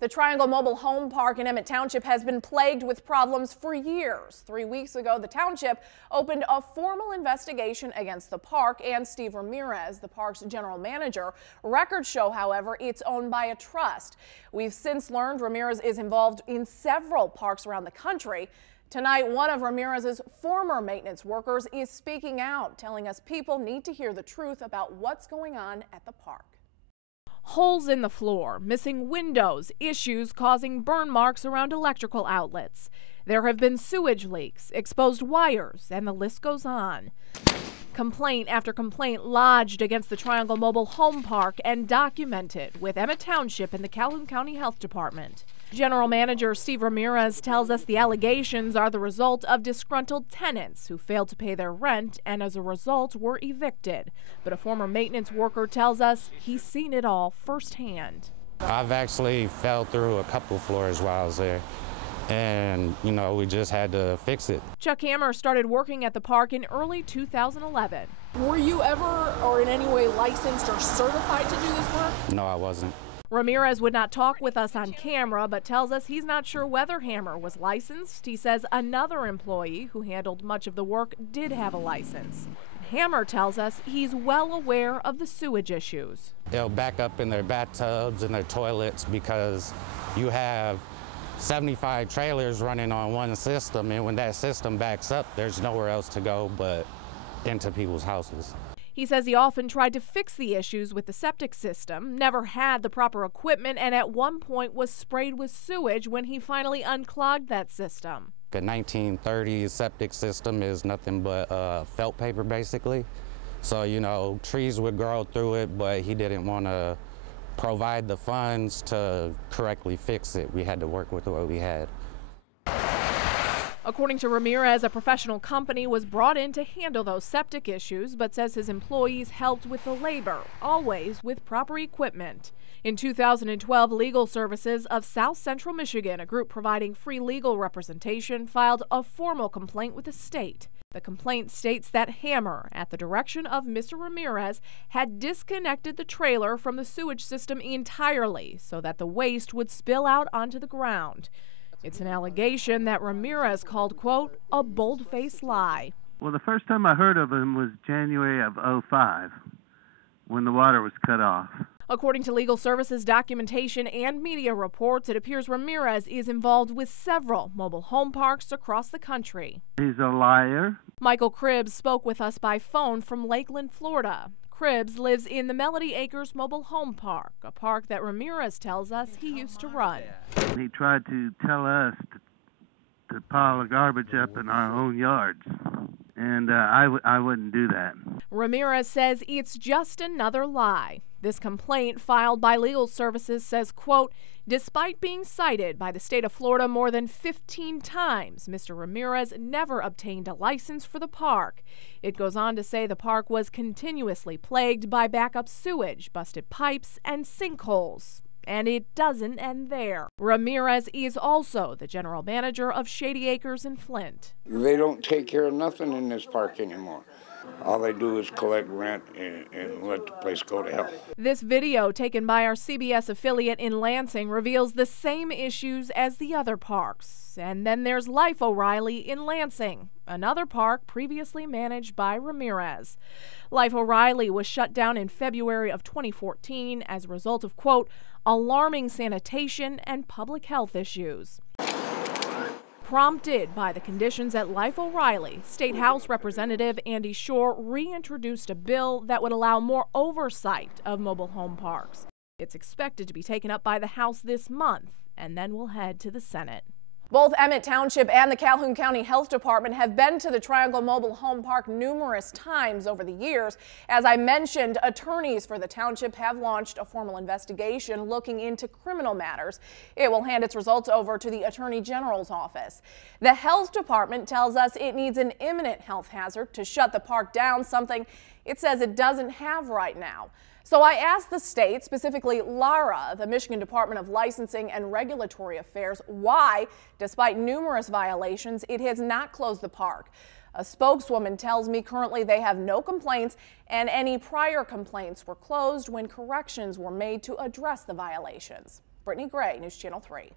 The Triangle Mobile Home Park in Emmet Township has been plagued with problems for years. 3 weeks ago, the township opened a formal investigation against the park and Steve Ramirez, the park's general manager. Records show, however, it's owned by a trust. We've since learned Ramirez is involved in several parks around the country. Tonight, one of Ramirez's former maintenance workers is speaking out, telling us people need to hear the truth about what's going on at the park. Holes in the floor, missing windows, issues causing burn marks around electrical outlets. There have been sewage leaks, exposed wires, and the list goes on. Complaint after complaint lodged against the Triangle Mobile Home Park and documented with Emmet Township and the Calhoun County Health Department. General Manager Steve Ramirez tells us the allegations are the result of disgruntled tenants who failed to pay their rent and as a result were evicted. But a former maintenance worker tells us he's seen it all firsthand. I've actually fell through a couple floors while I was there. And, we just had to fix it. Chuck Hammer started working at the park in early 2011. Were you ever or in any way licensed or certified to do this work? No, I wasn't. Ramirez would not talk with us on camera, but tells us he's not sure whether Hammer was licensed. He says another employee who handled much of the work did have a license. Hammer tells us he's well aware of the sewage issues. They'll back up in their bathtubs and their toilets because you have 75 trailers running on one system, and when that system backs up, there's nowhere else to go but into people's houses. He says he often tried to fix the issues with the septic system, never had the proper equipment, and at one point was sprayed with sewage when he finally unclogged that system. A 1930s septic system is nothing but felt paper, basically. So, trees would grow through it, but he didn't want to provide the funds to correctly fix it. We had to work with what we had. According to Ramirez, a professional company was brought in to handle those septic issues, but says his employees helped with the labor, always with proper equipment. In 2012, Legal Services of South Central Michigan, a group providing free legal representation, filed a formal complaint with the state. The complaint states that Hammer, at the direction of Mr. Ramirez, had disconnected the trailer from the sewage system entirely so that the waste would spill out onto the ground. It's an allegation that Ramirez called, quote, a bold-faced lie. Well, the first time I heard of him was January of '05, when the water was cut off. According to Legal Services documentation and media reports, it appears Ramirez is involved with several mobile home parks across the country. He's a liar. Michael Cribbs spoke with us by phone from Lakeland, Florida. Cribbs lives in the Melody Acres Mobile Home Park, a park that Ramirez tells us he used to run. He tried to tell us to pile the garbage up in our own yards, and I wouldn't do that. Ramirez says it's just another lie. This complaint filed by Legal Services says, quote, despite being cited by the state of Florida more than 15 times, Mr. Ramirez never obtained a license for the park. It goes on to say the park was continuously plagued by backup sewage, busted pipes, and sinkholes. And it doesn't end there. Ramirez is also the general manager of Shady Acres in Flint. They don't take care of nothing in this park anymore. All they do is collect rent and let the place go to hell. This video taken by our CBS affiliate in Lansing reveals the same issues as the other parks. And then there's Life O'Reilly in Lansing, another park previously managed by Ramirez. Life O'Reilly was shut down in February of 2014 as a result of, quote, alarming sanitation and public health issues. Prompted by the conditions at Life O'Reilly, State House Representative Andy Shore reintroduced a bill that would allow more oversight of mobile home parks. It's expected to be taken up by the House this month and then will head to the Senate. Both Emmet Township and the Calhoun County Health Department have been to the Triangle Mobile Home Park numerous times over the years. As I mentioned, attorneys for the township have launched a formal investigation looking into criminal matters. It will hand its results over to the Attorney General's office. The Health Department tells us it needs an imminent health hazard to shut the park down, something it says it doesn't have right now. So I asked the state, specifically LARA, the Michigan Department of Licensing and Regulatory Affairs, why, despite numerous violations, it has not closed the park. A spokeswoman tells me currently they have no complaints and any prior complaints were closed when corrections were made to address the violations. Brittany Gray, News Channel 3.